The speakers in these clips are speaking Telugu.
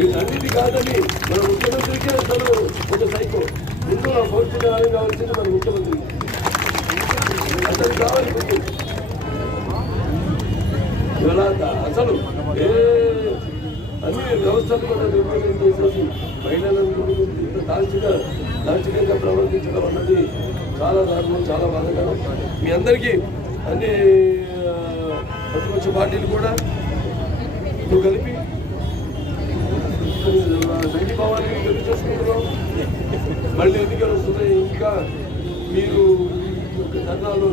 వీటన్నిటి కాదని మన ముఖ్యమంత్రికే అసలు ఒక సైకో. ముందు నా పౌష్టికాహారం కావాల్సింది మన ముఖ్యమంత్రి? అసలు కావాలి ఇవాళ అసలు ఏ అన్ని వ్యవస్థలు కూడా నిర్మాణం చేసేసి మహిళలను ఇంత దాల్చిన దాల్చికంగా ప్రవర్తించడం అన్నది చాలా దారుణం చాలా బాధాకరం. మీ అందరికీ అన్ని ప్రతిపక్ష పార్టీలు కూడా నువ్వు కలిపి సంఘీభావాన్ని మళ్ళీ ఎన్నికలు వస్తున్నాయి ఇంకా మీరు ఈ యొక్క ధర్నాలు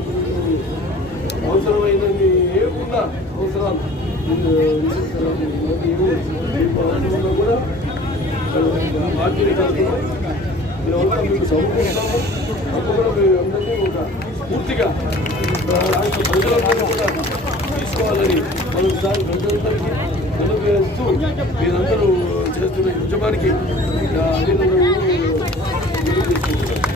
అవసరమైనది ఏమున్నా అవసరాలు. మీకు అవసరంలో కూడా పార్టీని మీకు సమకూరుస్తాము కూడా మేము అందరినీ ఒక పూర్తిగా రాష్ట్ర ప్రజలందరూ కూడా తీసుకోవాలని మరొకసారి ప్రజలందరికీ తెలియజేస్తూ మీరందరూ చేస్తున్న ఉద్యమానికి